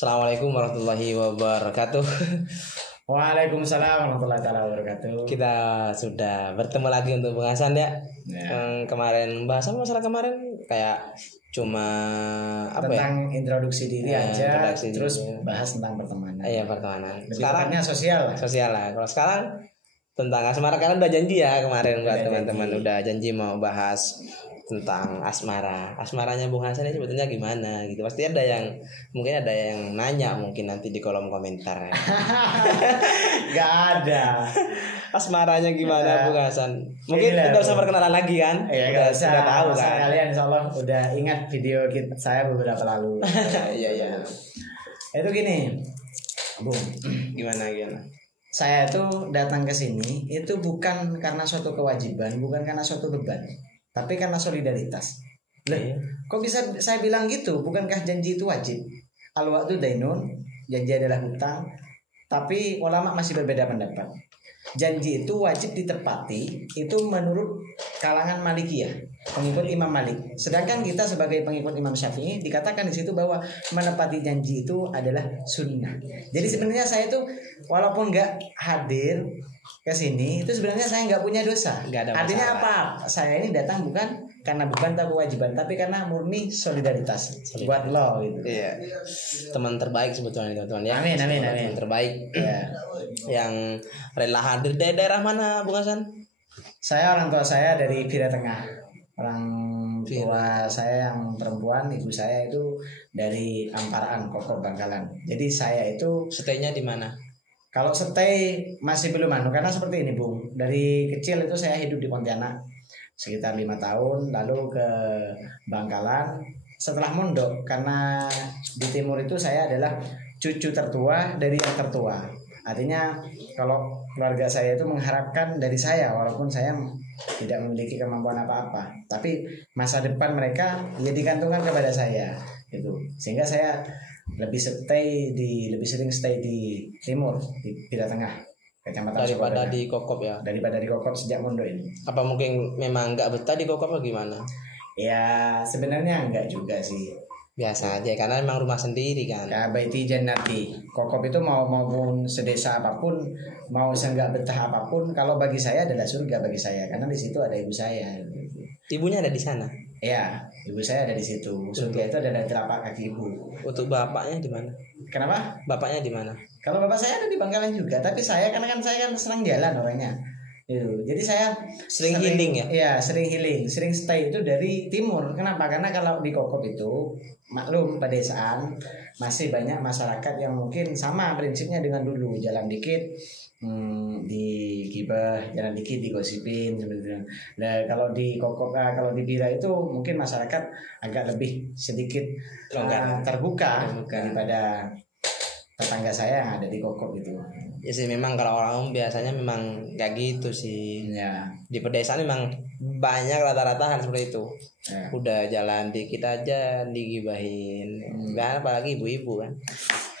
Assalamualaikum warahmatullahi wabarakatuh. Waalaikumsalam warahmatullahi wabarakatuh. Kita sudah bertemu lagi untuk pembahasan ya. Kemarin bahasan masalah kemarin kayak cuma tentang introduksi diri aja, introduksi terus diri. Bahas tentang pertemanan. Iya, pertemanan. Sekarang sosial lah. Sosial lah. Kalau sekarang tentang asmara, kalian udah janji ya kemarin buat Udah teman-teman janji. udah janji mau bahas tentang asmara. Asmaranya Bung Hasan ini sebetulnya gimana gitu. Pasti ada yang mungkin ada yang nanya mungkin nanti di kolom komentar ya. Gak ada. Asmaranya gimana Bung Hasan? Mungkin Gila, tidak usah Bung. perkenalan lagi kan? Ya gak usah. Sudah tahu Masa kan? kalian insya Allah udah ingat video saya beberapa lalu. Iya iya. Itu gini, Bung. Gimana? Saya tuh datang ke sini itu bukan karena suatu kewajiban, bukan karena suatu beban, tapi karena solidaritas. Lah, Iya. kok bisa saya bilang gitu? Bukankah janji itu wajib? Al-wa'du dainun, janji adalah hutang. Tapi ulama masih berbeda pendapat. Janji itu wajib ditepati, itu menurut kalangan Malikiyah, pengikut Imam Malik. Sedangkan kita sebagai pengikut Imam Syafi'i dikatakan di situ bahwa menepati janji itu adalah sunnah. Jadi sebenarnya saya itu walaupun nggak hadir ke sini itu sebenarnya saya nggak punya dosa. Nggak ada Artinya masalah. apa? Saya ini datang bukan karena beban atau kewajiban, tapi karena murni solidaritas buat lo gitu. Iya. Teman terbaik sebetulnya teman-teman ya. Amin, amin, amin. Teman terbaik Ya. yang rela hadir dari daerah mana Bung Hasan? Orang tua saya dari Bira Tengah. Orang tua saya yang perempuan, ibu saya itu dari Amparaan, Kokok, Bangkalan. Jadi saya itu Stay-nya di mana? kalau stay masih belum karena seperti ini, Bung. Dari kecil itu saya hidup di Pontianak sekitar 5 tahun, lalu ke Bangkalan. Setelah mondok, karena di timur itu saya adalah cucu tertua dari yang tertua. Artinya kalau keluarga saya itu mengharapkan dari saya, walaupun saya tidak memiliki kemampuan apa-apa, tapi masa depan mereka ya digantungkan kepada saya, gitu. Sehingga saya lebih sering stay di timur, di Bira Tengah, Kecamatan Daripada Sukodono. di Kokop ya. Daripada di Kokop sejak mondok ini. Apa mungkin memang nggak betah di Kokop atau gimana? Ya sebenarnya enggak juga sih. Biasa aja karena memang rumah sendiri kan. Ya baiti jannati. Kokop itu maupun sedesa apapun, mau seenggak betah apapun, kalau bagi saya adalah surga bagi saya karena di situ ada ibu saya. Ibunya ada di sana. Ya, ibu saya ada di situ. Surga itu ada di telapak kaki ibu. Untuk bapaknya di mana? Kenapa? Bapaknya di mana? Kalau bapak saya ada di Bangkalan juga, tapi saya karena kan saya kan senang jalan orangnya. Gitu. Jadi saya Sering healing ya? Iya, sering healing, sering stay itu dari timur. Kenapa? Karena kalau di Kokop itu maklum pedesaan masih banyak masyarakat yang mungkin sama prinsipnya dengan dulu, jalan dikit di gibah, jalan dikit digosipin sebenarnya. Nah, kalau di Kokop, kalau di Bira itu mungkin masyarakat agak lebih sedikit terbuka daripada tetangga saya yang ada di Kokop itu. Ya sih memang kalau orang biasanya memang kayak gitu sih. Ya. Di pedesaan memang banyak rata-rata kan seperti itu. Ya. Udah jalan dikit aja digibahin. Kan apalagi ibu-ibu kan.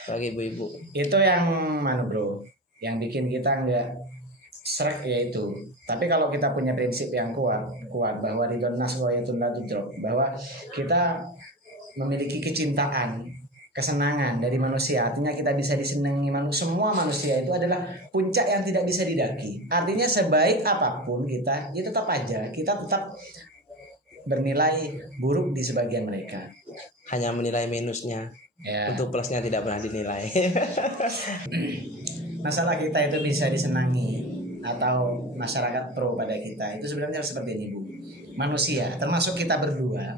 Apalagi ibu-ibu. Itu yang mana bro? Yang bikin kita nggak srek ya itu. Tapi kalau kita punya prinsip yang kuat bahwa ridwan nas wa yatun la tudrak, bahwa kita memiliki kecintaan, kesenangan dari manusia, artinya kita bisa disenangi semua manusia itu adalah puncak yang tidak bisa didaki. Artinya sebaik apapun kita, ya tetap aja kita tetap bernilai buruk di sebagian mereka. Hanya menilai minusnya. Ya. Untuk plusnya tidak pernah dinilai. Masalah kita itu bisa disenangi atau masyarakat pro pada kita itu sebenarnya seperti ini, Bu. Manusia, termasuk kita berdua,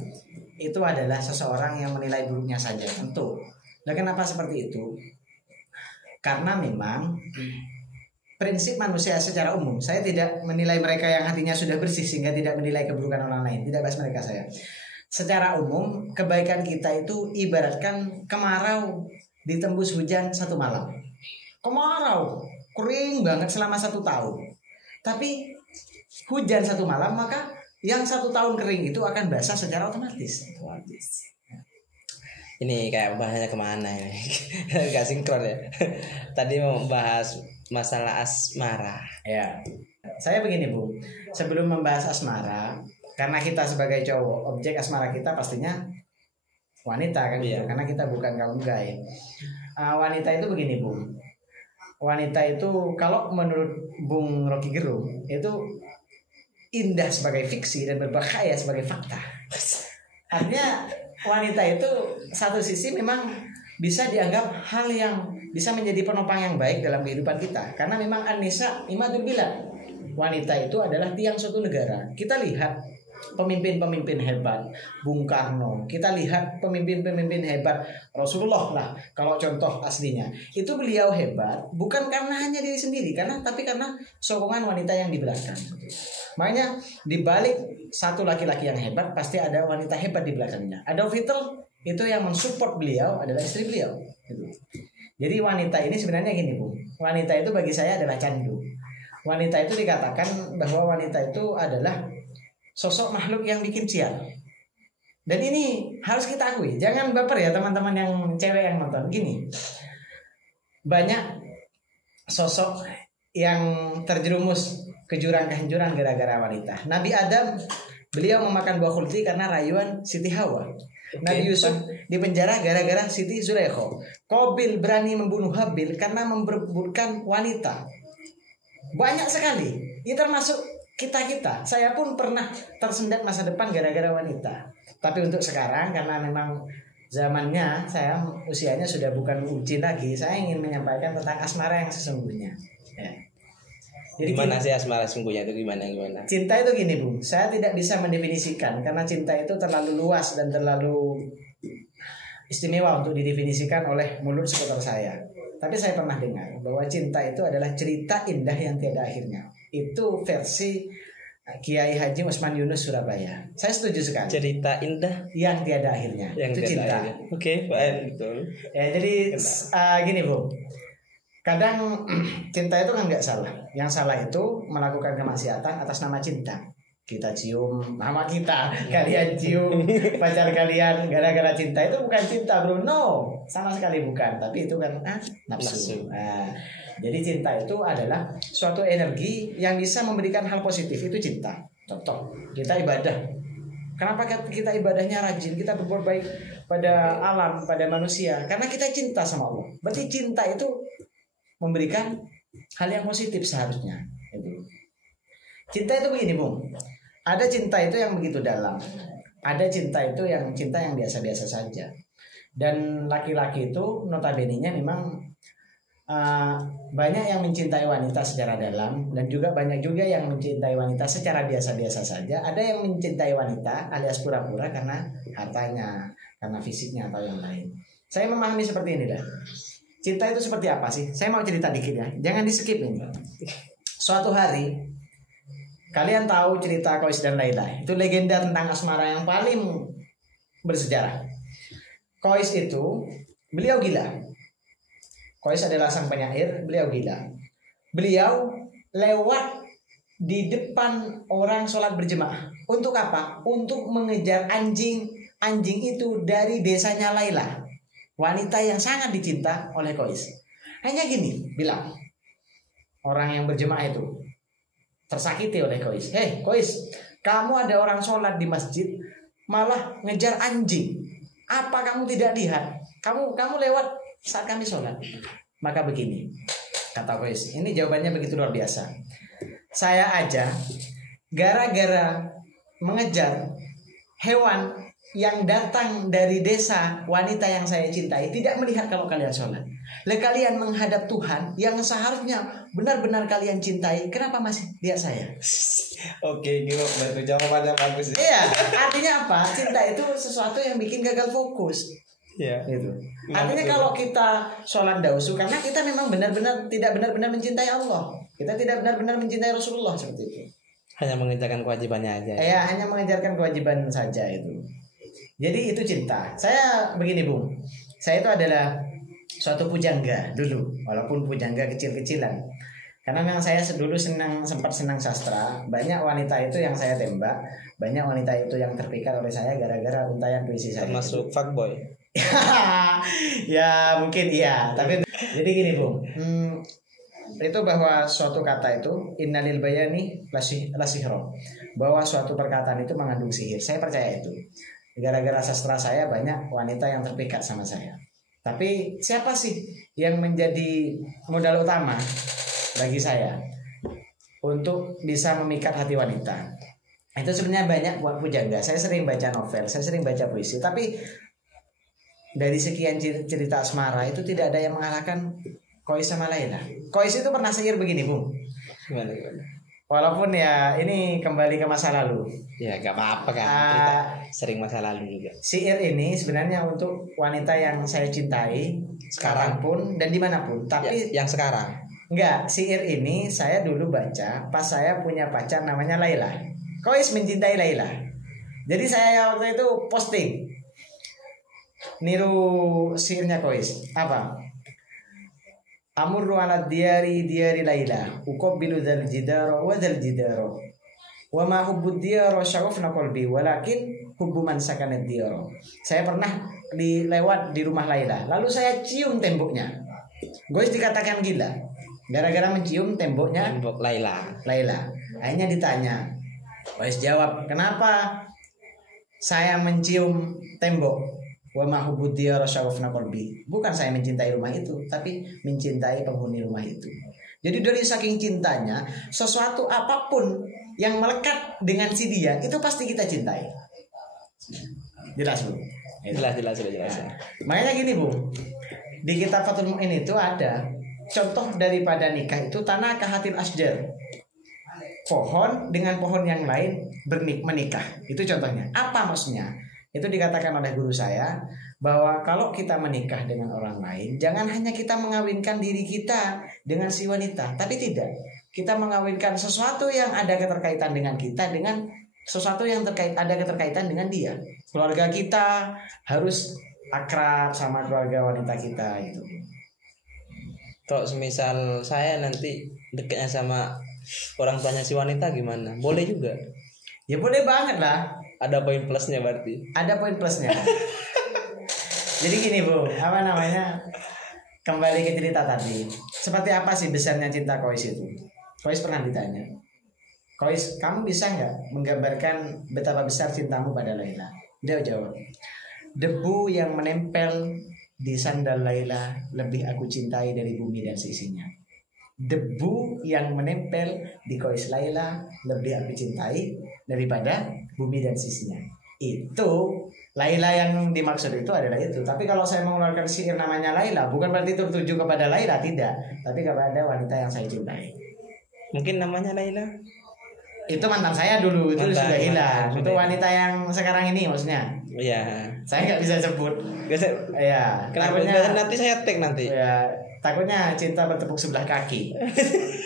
itu adalah seseorang yang menilai buruknya saja, tentu. Nah, kenapa seperti itu? Karena memang prinsip manusia secara umum, saya tidak menilai mereka yang hatinya sudah bersih sehingga tidak menilai keburukan orang lain, tidak bahas mereka saya. Secara umum, kebaikan kita itu ibaratkan kemarau ditembus hujan 1 malam. Kemarau, kering banget selama 1 tahun. Tapi hujan 1 malam, maka yang 1 tahun kering itu akan basah secara otomatis. Ini kayak bahasanya kemana ini? Gak sinkron ya. Tadi mau bahas masalah asmara. Ya, saya begini Bu, sebelum membahas asmara, karena kita sebagai cowok, objek asmara kita pastinya wanita kan gitu, Iya. karena kita bukan kaum gay. Wanita itu begini Bung, wanita itu kalau menurut Bung Rocky Gerung itu indah sebagai fiksi dan berbahaya sebagai fakta. Artinya wanita itu satu sisi memang bisa dianggap hal yang bisa menjadi penopang yang baik dalam kehidupan kita, karena memang An-Nisa imadul bilad, wanita itu adalah tiang suatu negara. Kita lihat pemimpin-pemimpin hebat, Bung Karno, kita lihat pemimpin-pemimpin hebat, Rasulullah lah kalau contoh aslinya, itu beliau hebat bukan karena hanya diri sendiri, tapi karena sokongan wanita yang di belakang. Makanya di balik satu laki-laki yang hebat pasti ada wanita hebat di belakangnya. Adolf Hitler itu yang mensupport beliau adalah istri beliau. Jadi wanita ini sebenarnya gini Bu, wanita itu bagi saya adalah candu. Wanita itu dikatakan bahwa wanita itu adalah sosok makhluk yang bikin sial. Dan ini harus kita akui. Jangan baper ya teman-teman yang cewek yang nonton. Gini, banyak sosok yang terjerumus ke jurang kehancuran gara-gara wanita. Nabi Adam, beliau memakan buah khuldi karena rayuan Siti Hawa. Nabi Yusuf dipenjara gara-gara Siti Zulaikha. Qabil berani membunuh Habil karena memperebutkan wanita. Banyak sekali. Ini termasuk kita-kita. Saya pun pernah tersendat masa depan gara-gara wanita. Tapi untuk sekarang karena memang zamannya saya usianya sudah bukan uji lagi, saya ingin menyampaikan tentang asmara yang sesungguhnya. Ya. Jadi Gimana sih asmara sungguhnya itu gimana? Cinta itu gini Bung, saya tidak bisa mendefinisikan karena cinta itu terlalu luas dan terlalu istimewa untuk didefinisikan oleh mulut seputar saya. Tapi saya pernah dengar bahwa cinta itu adalah cerita indah yang tiada akhirnya. Itu versi Kiai Haji Usman Yunus Surabaya. Saya setuju sekali. Cerita indah yang tiada akhirnya. Yang itu cinta. Oke, betul. Ya, jadi gini Bung. Kadang cinta itu kan nggak salah. Yang salah itu melakukan kemaksiatan atas nama cinta. Kita cium nama kita, kalian cium pacar kalian gara-gara cinta, itu bukan cinta bro, no, sama sekali bukan. Tapi itu kan nafsu. Nah, jadi cinta itu adalah suatu energi yang bisa memberikan hal positif, itu cinta. Contoh, kita ibadah. Kenapa kita ibadahnya rajin, kita berbuat baik pada alam, pada manusia? Karena kita cinta sama Allah. Berarti cinta itu memberikan hal yang positif seharusnya. Cinta itu begini Bung, ada cinta itu yang begitu dalam, ada cinta itu yang cinta yang biasa-biasa saja. Dan laki-laki itu notabene-nya memang banyak yang mencintai wanita secara dalam, dan juga banyak juga yang mencintai wanita secara biasa-biasa saja. Ada yang mencintai wanita alias pura-pura karena hartanya, karena fisiknya atau yang lain. Saya memahami seperti ini dah. Cinta itu seperti apa sih? Saya mau cerita dikit ya, jangan di skip ini. Suatu hari kalian tahu cerita Qais dan Laila. Itu legenda tentang asmara yang paling bersejarah. Qais itu beliau gila. Qais adalah sang penyair, beliau gila. Beliau lewat di depan orang sholat berjemaah. Untuk apa? Untuk mengejar anjing. Anjing itu dari desanya Laila, wanita yang sangat dicinta oleh Qais. Hanya gini, bilang orang yang berjemaah itu tersakiti oleh Qais. Hei Qais, kamu ada orang sholat di masjid malah ngejar anjing. Apa kamu tidak lihat? Kamu lewat saat kami sholat. Maka begini, kata Qais. Ini jawabannya begitu luar biasa. Saya aja gara-gara mengejar hewan yang datang dari desa wanita yang saya cintai, tidak melihat kalau kalian sholat. Lah kalian menghadap Tuhan yang seharusnya benar-benar kalian cintai, kenapa masih lihat saya? Oke, gitu. Baru jawabannya bagus. Iya, artinya apa? Cinta itu sesuatu yang bikin gagal fokus. Iya. Gitu. Artinya kalau kita sholat dausu karena kita memang benar-benar tidak benar-benar mencintai Allah, kita tidak benar-benar mencintai Rasulullah seperti itu. Hanya mengerjakan kewajibannya aja. Ya, hanya mengejarkan kewajiban saja itu. Jadi itu cinta. Saya begini Bung, saya itu adalah suatu pujangga dulu, walaupun pujangga kecil-kecilan. Karena memang saya dulu sempat senang sastra. Banyak wanita itu yang saya tembak, banyak wanita itu yang terpikat oleh saya gara-gara untayan puisi saya. Termasuk fuckboy. Ya mungkin iya. Tapi jadi gini Bung, itu bahwa suatu kata itu innalil bayani lasihro, bahwa suatu perkataan itu mengandung sihir. Saya percaya itu. Gara-gara sastra saya banyak wanita yang terpikat sama saya. Tapi siapa sih yang menjadi modal utama bagi saya untuk bisa memikat hati wanita? Itu sebenarnya banyak buat pujangga. Saya sering baca novel, saya sering baca puisi, tapi dari sekian cerita asmara itu tidak ada yang mengalahkan Kois sama Laila. Kois itu pernah syair begini, Bung. Gimana? Walaupun ya ini kembali ke masa lalu. Ya gak apa-apa kan, kita sering masa lalu juga. Syair ini sebenarnya untuk wanita yang saya cintai sekarang pun dan dimanapun. Tapi yang sekarang enggak, syair ini saya dulu baca pas saya punya pacar namanya Laila. Kois mencintai Laila. Jadi saya waktu itu posting niru syairnya Kois. Apa? Amurru ala diyari Laila, uqabbilu dzal jidara wa dzal jidara. Wa ma hubbud diyara syarafna qalbi, walakin hubbu man sakana diyara. Saya pernah lewat di rumah Laila, lalu saya cium temboknya. Kois dikatakan gila gara-gara mencium temboknya tembok Laila. Akhirnya ditanya, Kois jawab, kenapa saya mencium tembok? Wa ma hubbud diyara syarafna qalbi. Bukan saya mencintai rumah itu, tapi mencintai penghuni rumah itu. Jadi dari saking cintanya, sesuatu apapun yang melekat dengan si dia itu pasti kita cintai. Jelas, Bu? Jelas. Nah, makanya gini, Bu. Di kitab Fathul Mu'in itu ada contoh daripada nikah itu tanah kahatil asjar. Pohon dengan pohon yang lain menikah. Itu contohnya. Apa maksudnya? Itu dikatakan oleh guru saya bahwa kalau kita menikah dengan orang lain, jangan hanya kita mengawinkan diri kita dengan si wanita, tapi tidak. Kita mengawinkan sesuatu yang ada keterkaitan dengan kita dengan sesuatu yang ada keterkaitan dengan dia. Keluarga kita harus akrab sama keluarga wanita kita gitu. Kalau semisal saya nanti dekatnya sama orang tuanya si wanita gimana? Boleh juga? Ya boleh banget lah. Ada poin plusnya berarti. Ada poin plusnya. Jadi gini, Bu, apa namanya? Kembali ke cerita tadi. Seperti apa sih besarnya cinta Kois itu? Kois pernah ditanya, Kois, kamu bisa nggak menggambarkan betapa besar cintamu pada Laila? Dia jawab, debu yang menempel di sandal Laila lebih aku cintai dari bumi dan seisinya. Debu yang menempel di Kois Laila lebih aku cintai daripada bumi dan sisinya. Itu Laila yang dimaksud itu adalah itu. Tapi kalau saya mengeluarkan syair namanya Laila, bukan berarti tertuju kepada Laila, tidak, tapi kepada wanita yang saya cintai. Mungkin namanya Laila. Itu mantan saya dulu, itu sudah hilang. Untuk wanita yang sekarang ini maksudnya. Iya. Saya nggak bisa sebut. Iya. Takutnya nanti saya tag nanti. Ya, takutnya cinta bertepuk sebelah kaki.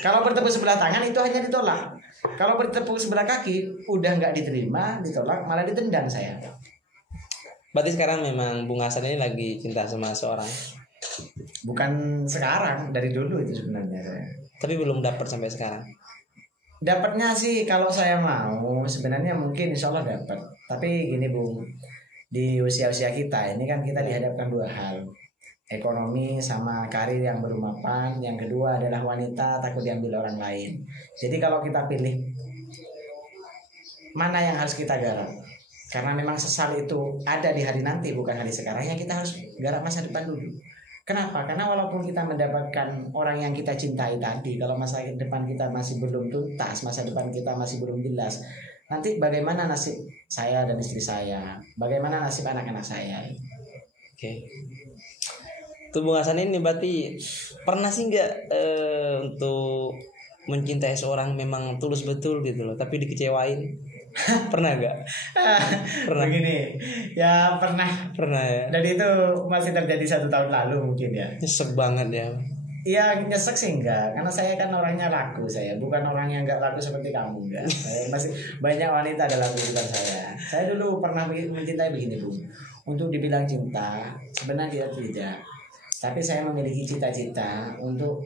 Kalau bertepuk sebelah tangan itu hanya ditolak. Kalau bertepuk sebelah kaki udah nggak diterima, ditolak, malah ditendang saya. Berarti sekarang memang Bung Hasan ini lagi cinta sama seorang. Bukan sekarang, dari dulu itu sebenarnya saya. Tapi belum dapat sampai sekarang. Dapatnya sih kalau saya mau sebenarnya mungkin insya Allah dapat. Tapi gini, Bung, di usia-usia kita ini kan kita dihadapkan dua hal, ekonomi sama karir yang belum mapan. Yang kedua adalah wanita takut diambil orang lain. Jadi kalau kita pilih mana yang harus kita garap, karena memang sesal itu ada di hari nanti bukan hari sekarangnya, kita harus garap masa depan dulu. Kenapa? Karena walaupun kita mendapatkan orang yang kita cintai tadi, kalau masa depan kita masih belum tuntas, masa depan kita masih belum jelas, nanti bagaimana nasib saya dan istri saya, bagaimana nasib anak-anak saya. Oke. Tuh Bung Hasan ini berarti pernah sih nggak untuk mencintai seorang memang tulus betul gitu loh, tapi dikecewain? Pernah nggak? Pernah. Begini, ya pernah ya. Dan itu masih terjadi 1 tahun lalu mungkin ya. Nyesek banget ya. Iya, nyesek sih enggak, karena saya kan orangnya laku, saya bukan orang yang enggak laku seperti kamu enggak. Saya masih banyak wanita dalam kehidupan saya. Saya dulu pernah mencintai begini, Bu. Untuk dibilang cinta, sebenarnya tidak. Tapi saya memiliki cita-cita untuk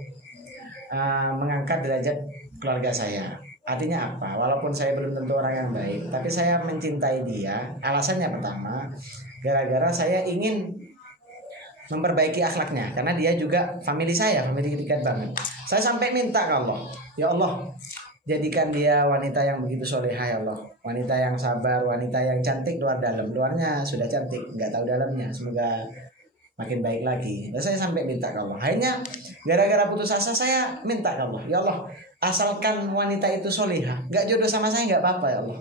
mengangkat derajat keluarga saya. Artinya apa? Walaupun saya belum tentu orang yang baik, tapi saya mencintai dia. Alasannya pertama, gara-gara saya ingin memperbaiki akhlaknya, karena dia juga family saya, family dekat banget. Saya sampai minta ke Allah, ya Allah, jadikan dia wanita yang begitu soleha ya Allah, wanita yang sabar, wanita yang cantik luar dalam. Luarnya sudah cantik, nggak tahu dalamnya. Semoga makin baik lagi. Dan saya sampai minta ke Allah. Akhirnya gara-gara putus asa saya minta ke Allah, ya Allah, asalkan wanita itu soleha, nggak jodoh sama saya nggak apa-apa ya Allah.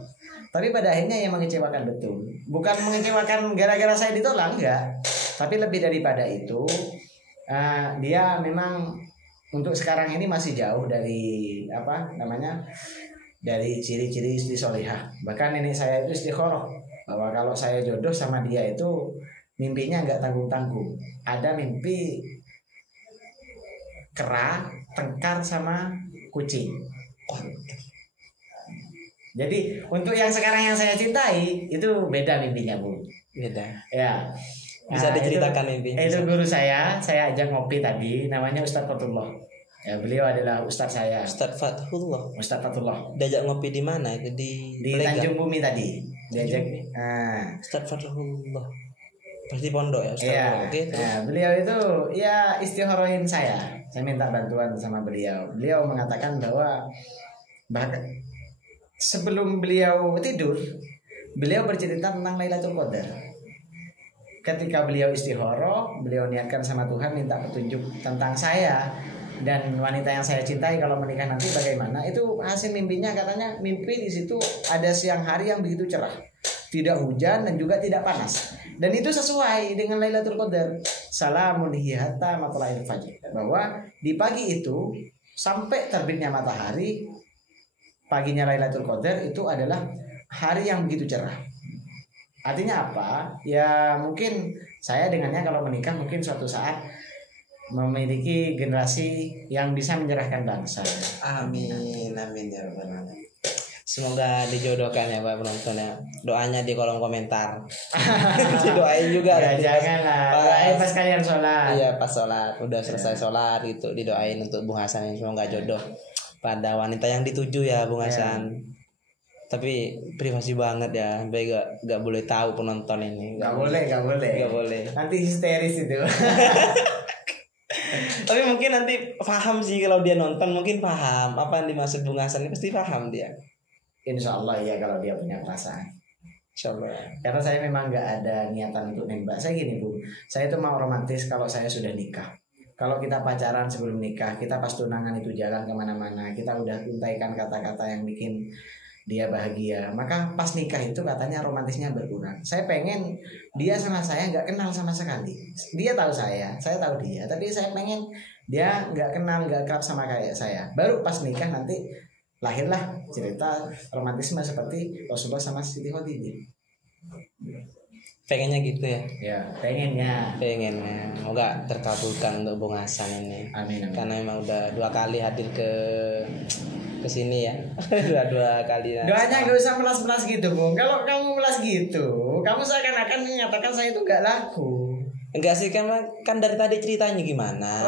Tapi pada akhirnya yang mengecewakan betul. Bukan mengecewakan gara-gara saya ditolak, enggak. Tapi lebih daripada itu, dia memang untuk sekarang ini masih jauh dari dari ciri-ciri istri solihah. Bahkan nenek saya itu istikharah bahwa kalau saya jodoh sama dia itu mimpinya nggak tanggung-tanggung. Ada mimpi kera, tengkar sama kucing. Jadi untuk yang sekarang yang saya cintai itu beda mimpinya, Bu. Beda. Ya. Bisa diceritakan mimpi. Itu guru saya ajak ngopi tadi, namanya Ustadz Fatullah. Ya, beliau adalah ustadz saya. Ustadz Fatullah. Ustadz Fatullah. Diajak ngopi di mana? Itu di Tanjung Bumi tadi. Diajak. Ustadz Fatullah. Pasti pondok ya, Ustadz. Iya. Oke. Beliau itu ya istikharohin saya. Saya minta bantuan sama beliau. Beliau mengatakan bahwa bahkan sebelum beliau tidur, beliau bercerita tentang Lailatul Qadar. Ketika beliau istikharah, beliau niatkan sama Tuhan minta petunjuk tentang saya dan wanita yang saya cintai kalau menikah nanti bagaimana. Itu hasil mimpinya, katanya mimpi di situ ada siang hari yang begitu cerah, tidak hujan dan juga tidak panas. Dan itu sesuai dengan Lailatul Qadar. Salamun hiya hatta matla'il fajr. Bahwa di pagi itu sampai terbitnya matahari, paginya Lailatul Qadar itu adalah hari yang begitu cerah. Artinya apa? Ya mungkin saya dengannya kalau menikah mungkin suatu saat memiliki generasi yang bisa menyerahkan bangsa. Amin, amin ya rabbal alamin. Semoga dijodohkan ya Pak penonton ya. Doanya di kolom komentar. Didoain juga. Ya janganlah. Doain pas kalian sholat. Iya pas sholat. Udah selesai sholat gitu didoain untuk Bung Hasan yang semoga jodoh pada wanita yang dituju ya Bung Hasan. Tapi privasi banget ya, baik gak boleh tahu penonton ini. Gak boleh. Nanti histeris itu. Tapi mungkin nanti paham sih kalau dia nonton, mungkin paham apa yang dimaksud Bung Hasan ini, pasti paham dia. Insya Allah ya kalau dia punya perasaan. Insya Allah. Karena saya memang gak ada niatan untuk nembak. Saya gini Bu, saya itu mau romantis kalau saya sudah nikah. Kalau kita pacaran sebelum nikah, kita pas tunangan itu jalan kemana-mana, kita udah untaikan kata-kata yang bikin dia bahagia, maka pas nikah itu katanya romantisnya berkurang. Saya pengen dia sama saya nggak kenal sama sekali. Dia tahu saya tahu dia, tapi saya pengen dia nggak kenal, nggak kerap sama kayak saya. Baru pas nikah nanti lahirlah cerita romantisme seperti Rasulullah sama Siti Khadijah. Pengennya gitu ya? Ya, pengennya. Semoga terkabulkan untuk Bung Hasan ini. Amin. Karena emang udah 2 kali hadir ke sini ya. dua kali. Doanya gak usah melas-melas gitu, Bung. Kalau kamu melas gitu, kamu seakan-akan menyatakan saya itu gak laku. Enggak sih, kan dari tadi ceritanya gimana?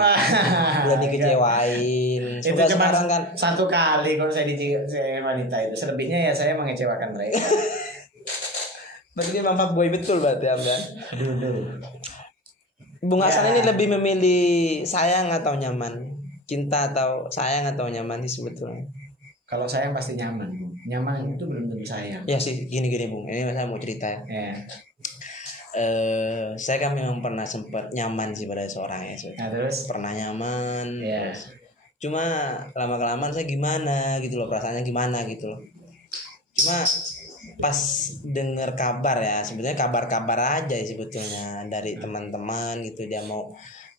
Udah dikecewain. Itu cuma kan 1 kali kalau saya wanita itu. Selebihnya ya saya mengecewakan mereka. Berarti dia mampak boy betul berarti Anda. Dulu. Bung Hasan ini lebih memilih sayang atau nyaman? Cinta atau sayang atau nyaman sih sebetulnya? Kalau sayang pasti nyaman. Nyaman itu belum tentu sayang. Ya sih, gini Bung. Ini saya mau cerita ya. Saya kan memang pernah sempat nyaman sih pada seorang ya. Nah, terus pernah nyaman. Ya. Cuma lama-kelamaan saya gimana gitu loh, perasaannya gimana gitu loh. Cuma pas dengar kabar ya, sebetulnya kabar-kabar aja ya sebetulnya dari teman-teman gitu, dia mau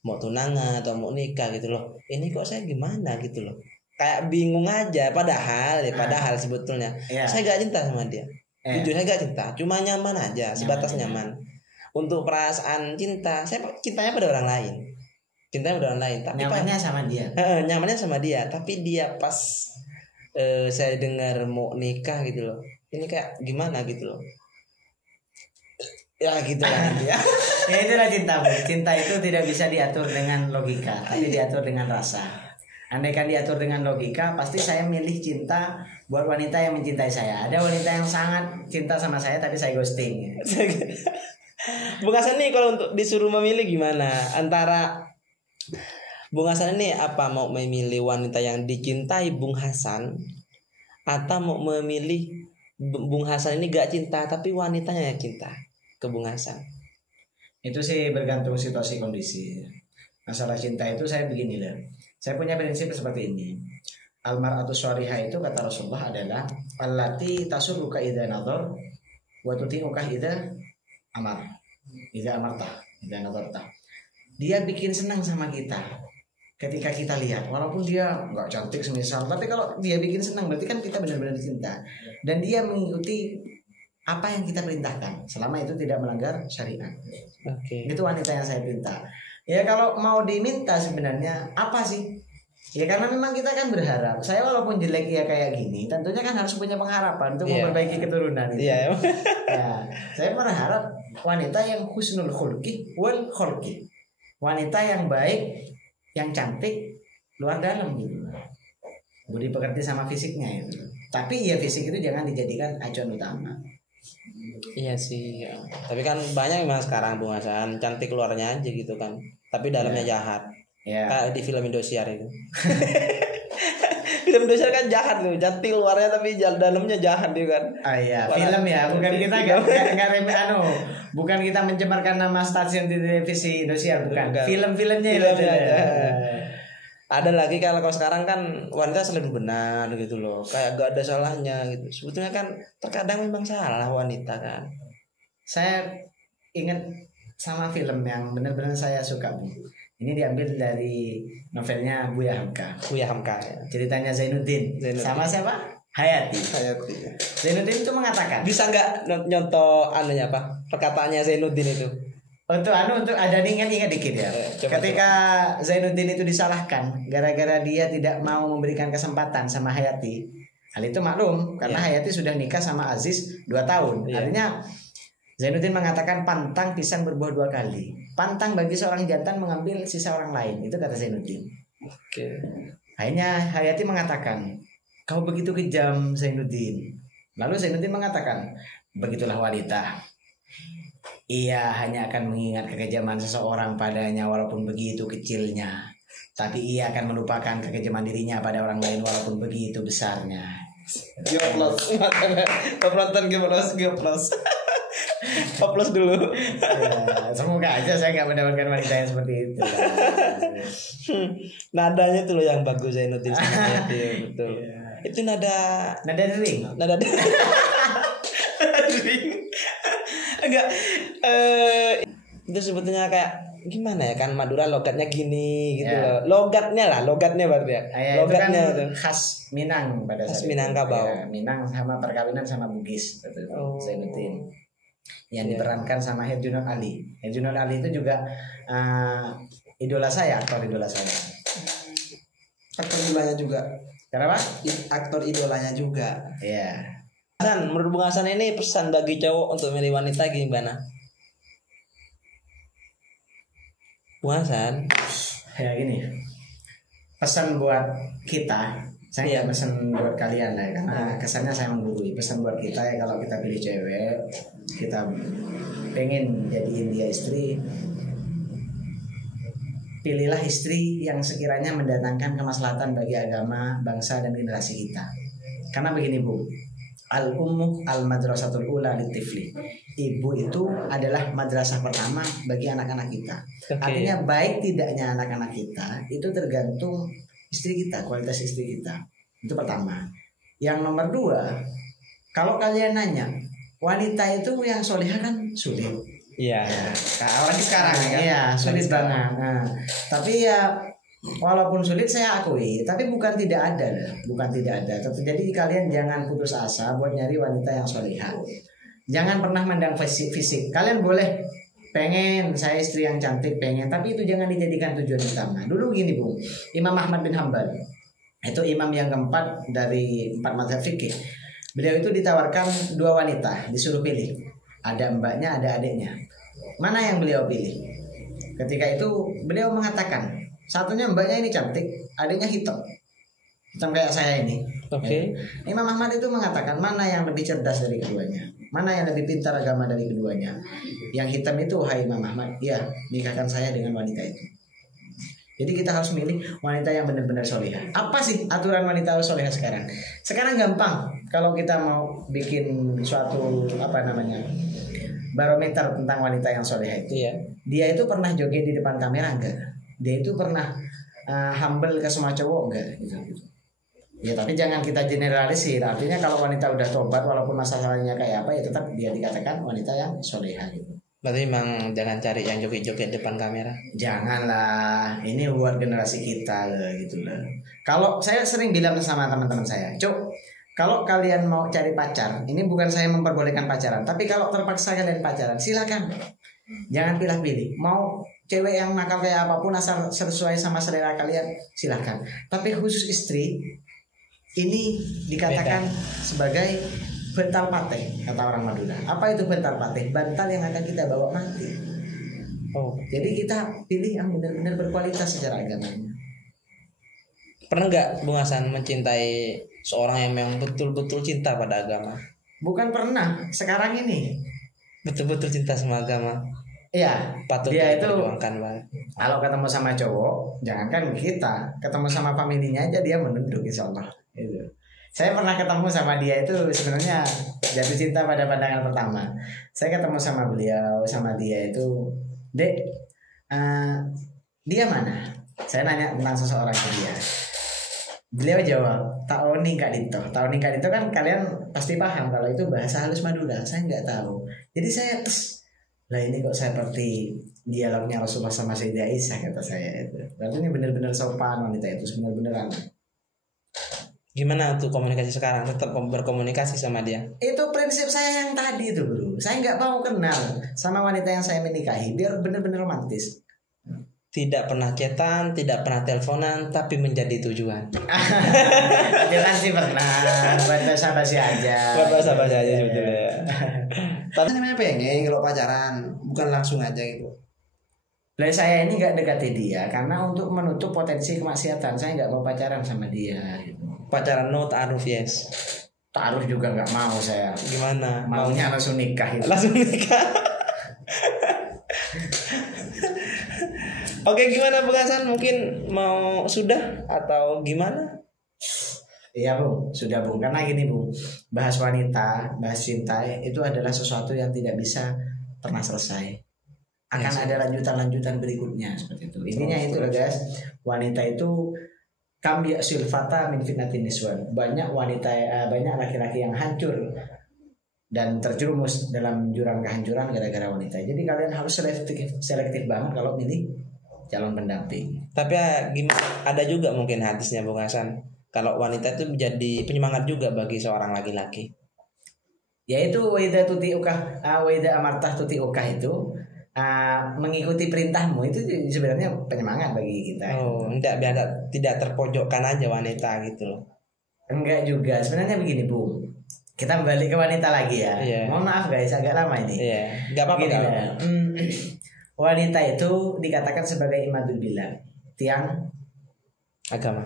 tunangan atau mau nikah gitu loh. Ini kok saya gimana gitu loh. Kayak bingung aja, padahal sebetulnya saya gak cinta sama dia. Jujur saya gak cinta, cuma nyaman aja, sebatas nyaman. Untuk perasaan cinta, saya cintanya pada orang lain. Tapi nyamannya sama dia. Nyamannya sama dia, tapi dia pas saya dengar mau nikah gitu loh. Ini kayak gimana gitu loh. Ya gitu lah ya. Ya itulah cinta. Cinta itu tidak bisa diatur dengan logika, tapi diatur dengan rasa. Andaikan diatur dengan logika, pasti saya milih cinta buat wanita yang mencintai saya. Ada wanita yang sangat cinta sama saya, tapi saya ghosting. Bung Hasan nih kalau untuk disuruh memilih gimana? Antara Bung Hasan ini apa mau memilih wanita yang dicintai Bung Hasan atau mau memilih Bung Hasan ini gak cinta tapi wanitanya yang cinta ke Bung Hasan? Itu sih bergantung situasi kondisi. Masalah cinta itu saya begini lah. Saya punya prinsip seperti ini. Almar'atu sholihah itu kata Rasulullah adalah allati tasurruka idza nadhar wa tuti'uka idza amar. Idza amarta, idza nadarta. Dia bikin senang sama kita ketika kita lihat, walaupun dia nggak cantik semisal, tapi kalau dia bikin senang berarti kan kita benar-benar cinta, dan dia mengikuti apa yang kita perintahkan selama itu tidak melanggar syariat. Itu wanita yang saya minta. Ya kalau mau diminta sebenarnya apa sih? Ya karena memang kita kan berharap. Saya walaupun jelek ya kayak gini, tentunya kan harus punya pengharapan untuk memperbaiki keturunan. Ya, saya berharap wanita yang husnul khulqi wal khulqi. Wanita yang baik, yang cantik luar dalam gitu. Budi pekerti sama fisiknya itu. Tapi ya fisik itu jangan dijadikan acuan utama. Iya sih ya. Tapi kan banyak memang sekarang Bung Hasan cantik luarnya aja gitu kan, tapi dalamnya jahat. Kayak di film Indosiar itu. Film Indosiar kan jahat tuh, cantik luarnya tapi dalamnya jahat dia kan. Film ya, bukan kita bukan kita mencemarkan nama stasiun televisi Indosiar, bukan. Film-filmnya itu. Ada lagi kalau sekarang kan wanita selalu benar gitu loh, kayak gak ada salahnya gitu. Sebetulnya kan terkadang memang salah wanita kan. Saya ingat sama film yang benar-benar saya suka, Bu. Ini diambil dari novelnya Buya Hamka. Ya. Ceritanya Zainuddin. Sama siapa? Hayati. Zainuddin itu mengatakan. Bisa nggak nyontoh anunya apa? Perkataannya Zainuddin itu. Untuk ada ingat dikit ya. Ketika Zainuddin itu disalahkan gara-gara dia tidak mau memberikan kesempatan sama Hayati. Hal itu maklum karena Hayati sudah nikah sama Aziz 2 tahun. Artinya Zainuddin mengatakan pantang pisang berbuah 2 kali. Pantang bagi seorang jantan mengambil sisa orang lain. Itu kata Zainuddin. Akhirnya Hayati mengatakan, kau begitu kejam Zainuddin. Lalu Zainuddin mengatakan, begitulah wanita. Ia hanya akan mengingat kekejaman seseorang padanya walaupun begitu kecilnya. Tapi ia akan melupakan kekejaman dirinya pada orang lain walaupun begitu besarnya. Goplos. Penonton goplos. Hoplos dulu. Semoga aja saya nggak mendapatkan wanita yang seperti itu. Nadanya tuh loh yang bagus Zainuddin sama Hayati, betul. Itu nada dering. Nada dering. Enggak. Itu sebetulnya kayak gimana ya kan, Madura logatnya gini gitu loh. Logatnya berarti ya. Logatnya itu kan khas Minang pada saat khas Minangkabau. Minang sama perkawinan sama Bugis betul. Zainuddin. Yang diperankan sama Herjunot Ali. Herjunot Ali itu juga aktor idola saya. Aktor idolanya juga. Kenapa? Aktor idolanya juga. Iya. Hasan, menurut Bung Hasan ini pesan bagi cowok untuk milih wanita gimana? Bung Hasan? Ya gini. Pesan buat kita. Saya nggak pesan buat kalian lah, karena kesannya saya menggurui. Pesan buat kita ya, kalau kita pilih cewek, kita pengen jadiin dia istri, pilihlah istri yang sekiranya mendatangkan kemaslahatan bagi agama, bangsa, dan generasi kita. Karena begini Bu, al-ummu al-madrasatul ula litifli. Ibu itu adalah madrasah pertama bagi anak-anak kita. Artinya baik tidaknya anak-anak kita itu tergantung istri kita, kualitas istri kita. Itu pertama. Yang nomor 2, kalau kalian nanya, wanita itu yang solihah kan sulit. Iya. Orang sekarang kan. Iya, sulit banget. Nah, tapi ya walaupun sulit saya akui, tapi bukan tidak ada. Jadi kalian jangan putus asa buat nyari wanita yang solihah. Jangan pernah mandang fisik. Kalian boleh pengen saya istri yang cantik, pengen, tapi itu jangan dijadikan tujuan utama. Dulu gini Bu, Imam Ahmad bin Hambal itu imam yang keempat dari 4 mazhab fikih. Beliau itu ditawarkan 2 wanita, disuruh pilih. Ada mbaknya, ada adiknya. Mana yang beliau pilih? Ketika itu beliau mengatakan, satunya mbaknya ini cantik, adiknya hitam kayak saya ini. Imam Ahmad itu mengatakan, mana yang lebih cerdas dari keduanya? Mana yang lebih pintar agama dari keduanya? Yang hitam itu, hai Imam Ahmad, ya nikahkan saya dengan wanita itu. Jadi kita harus milih wanita yang benar-benar soleha. Apa sih aturan wanita soleha sekarang? Sekarang gampang. Kalau kita mau bikin suatu barometer tentang wanita yang soleha itu. Iya. Dia itu pernah joget di depan kamera enggak? Dia itu pernah humble ke semua cowok enggak? Gitu. Ya tapi jangan kita generalisir. Artinya kalau wanita udah tobat walaupun masalahnya kayak apa ya tetap dia dikatakan wanita yang soleha gitu. Berarti memang jangan cari yang joget-joget depan kamera. Janganlah, ini buat generasi kita gitu lah. Kalau saya sering bilang sama teman-teman saya, Cuk, kalau kalian mau cari pacar, ini bukan saya memperbolehkan pacaran, tapi kalau terpaksa kalian pacaran, silakan. Jangan pilih-pilih. Mau cewek yang nakal kayak apapun asal sesuai sama selera kalian, silakan. Tapi khusus istri, ini dikatakan sebagai bantal pateh, kata orang Madura. Apa itu bantal pateh? Bantal yang akan kita bawa mati. Oh, Jadi kita pilih yang benar-benar berkualitas secara agamanya. pernah nggak Bung Hasan mencintai seorang yang memang betul-betul cinta pada agama? Bukan pernah, sekarang ini. Betul-betul cinta sama agama. Iya, Patut dia itu diperjuangkan banget. kalau ketemu sama cowok, jangankan kita, ketemu sama familinya aja dia menunduk insya Allah. Gitu. Saya pernah ketemu sama dia itu sebenarnya jatuh cinta pada pandangan pertama. Saya ketemu sama beliau, sama dia itu, Dek, dia mana? Saya nanya tentang seseorang ke dia. Beliau jawab, Taoni Kak Dito. Taoni Kak Dito kan kalian pasti paham kalau itu bahasa halus Madura. Saya nggak tahu. Jadi saya lah ini kok seperti dialognya Rasulullah sama Sayyidah Aisyah kata saya itu. Berarti ini benar-benar sopan wanita itu, benar-benar. Gimana untuk komunikasi sekarang? Tetap berkomunikasi sama dia? Itu prinsip saya yang tadi itu bro. Saya nggak mau kenal sama wanita yang saya menikahi biar benar-benar romantis. Tidak pernah chatan, tidak pernah teleponan, tapi menjadi tujuan. Jelas sih pernah. Buat basa-basi aja. Buat basa-basi aja sebetulnya. Tapi namanya pengen kalau pacaran, bukan langsung aja gitu. Lah saya ini nggak dekati dia karena untuk menutup potensi kemaksiatan. Saya nggak mau pacaran sama dia. Gitu. Pacaran no, ta'aruf yes. Taruh juga nggak mau saya. Gimana? Maunya langsung nikah itu. Langsung nikah. Oke, gimana Bung Hasan? Mungkin mau sudah atau gimana? Iya Bung, sudah Bung. Karena gini Bung, bahas wanita, bahas cinta itu adalah sesuatu yang tidak bisa pernah selesai. Akan ada lanjutan-lanjutan berikutnya seperti itu. Intinya itu loh guys, wanita itu kambia silfata min fitnatin niswan. Banyak wanita, banyak laki-laki yang hancur dan terjerumus dalam jurang kehancuran gara-gara wanita. Jadi kalian harus selektif banget kalau milih calon pendamping. Tapi gimana? Ada juga mungkin hadisnya Bung Hasan. Kalau wanita itu menjadi penyemangat juga bagi seorang laki-laki. Yaitu waida tuti'ukah, waida amartah tuti'ukah itu mengikuti perintahmu itu sebenarnya penyemangat bagi kita. Oh, enggak, biar tidak terpojokkan aja wanita gitu loh. Enggak juga. Sebenarnya begini Bu. Kita balik ke wanita lagi ya. Yeah. Mohon maaf guys, agak lama ini. Iya, enggak apa-apa. Begini, wanita itu dikatakan sebagai imadul billah, tiang Agama.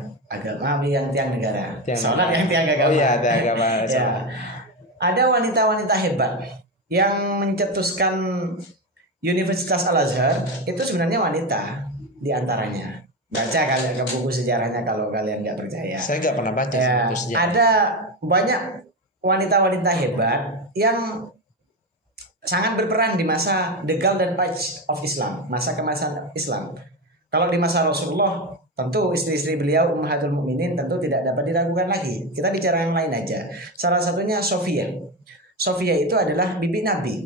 yang tiang negara. Sholat yang tiang agama. Oh iya, tiang agama. Ya. Ada wanita-wanita hebat yang mencetuskan Universitas Al-Azhar itu sebenarnya wanita di antaranya. Baca kalian ke buku sejarahnya kalau kalian nggak percaya. Saya nggak pernah baca Ya, buku sejarah. ada banyak wanita-wanita hebat yang sangat berperan di masa the golden age of Islam, masa kemasan Islam. Kalau di masa Rasulullah, tentu istri-istri beliau Ummahatul Mukminin tentu tidak dapat diragukan lagi. Kita bicara yang lain aja. Salah satunya Sofia. Sofia itu adalah bibi Nabi.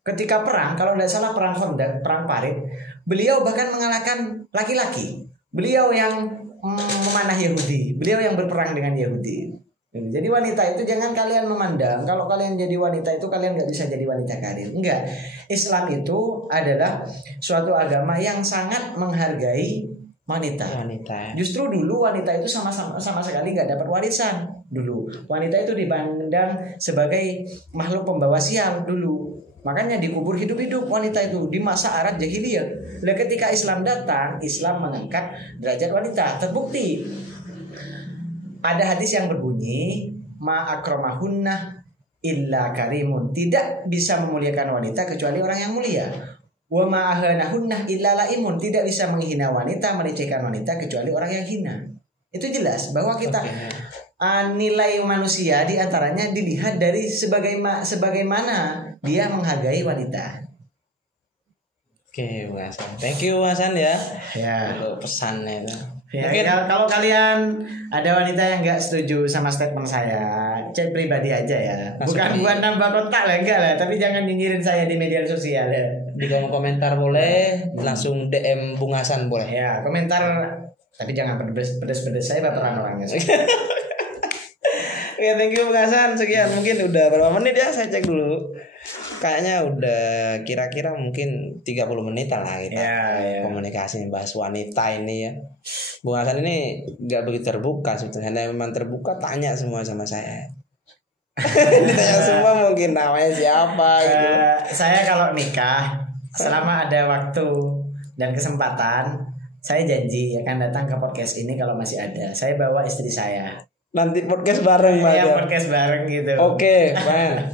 Ketika perang, kalau tidak salah perang Khandaq, perang Parit, beliau bahkan mengalahkan laki-laki. Beliau yang memanah Yahudi, beliau yang berperang dengan Yahudi. Jadi wanita itu jangan kalian memandang kalau kalian jadi wanita itu kalian nggak bisa jadi wanita karir. Enggak. Islam itu adalah suatu agama yang sangat menghargai wanita. Justru dulu wanita itu sama sekali nggak dapat warisan dulu. Wanita itu dipandang sebagai makhluk pembawa sial dulu. Makanya dikubur hidup-hidup wanita itu di masa Arab jahiliyah. Dan ketika Islam datang, Islam mengangkat derajat wanita. Terbukti ada hadis yang berbunyi ma akramahunna illa karimun. Tidak bisa memuliakan wanita kecuali orang yang mulia. Wa ma ahanahunna illa laimun, tidak bisa menghina wanita, melecehkan wanita kecuali orang yang hina. Itu jelas bahwa kita nilai manusia diantaranya dilihat dari sebagaimana dia menghargai wanita. Oke, Bung Hasan. Thank you Bung Hasan ya. Ya. Untuk pesannya itu. Ya, Mungkin kalau kalian ada wanita yang nggak setuju sama statement saya, chat pribadi aja ya. Bukan buat nambah kontak lah, enggak lah. Tapi jangan nyinyirin saya di media sosial ya. di kolom komentar boleh, langsung DM Bung Hasan boleh. Ya, komentar. Tapi jangan pedes saya baperan orangnya. Oke, thank you Bung Hasan. Sekian, mungkin udah berapa menit ya, saya cek dulu. Kayaknya udah kira-kira mungkin 30 menit lah kita Ya. komunikasi bahas wanita ini ya. Bung Hasan ini gak begitu terbuka sebetulnya. Memang terbuka, tanya semua sama saya. Ditanya semua mungkin namanya siapa gitu. Saya kalau nikah, selama ada waktu dan kesempatan, saya janji akan datang ke podcast ini kalau masih ada. Saya bawa istri saya. Nanti podcast bareng Bang. Ya, podcast bareng gitu. Oke, Bang.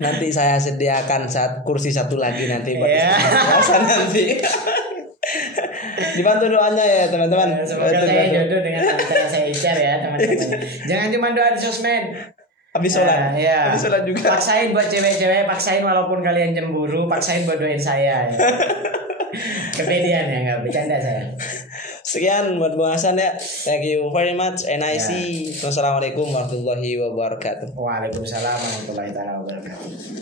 Nanti saya sediakan kursi satu lagi nanti buat Ya. Hasan nanti. Dibantu doanya ya teman-teman. Semoga saya jodoh dengan wanita yang saya incar ya teman-teman. Jangan cuma doa di sosmed. Habis sholat. Ya. Habis sholat juga. Paksain buat cewek-cewek, paksain walaupun kalian cemburu, paksain buat doain saya. Ya. Kepedean ya, nggak bercanda saya. Sekian buat Bung Hasan ya. Thank you very much and I see. Wassalamualaikum warahmatullahi wabarakatuh. Waalaikumsalam warahmatullahi wabarakatuh.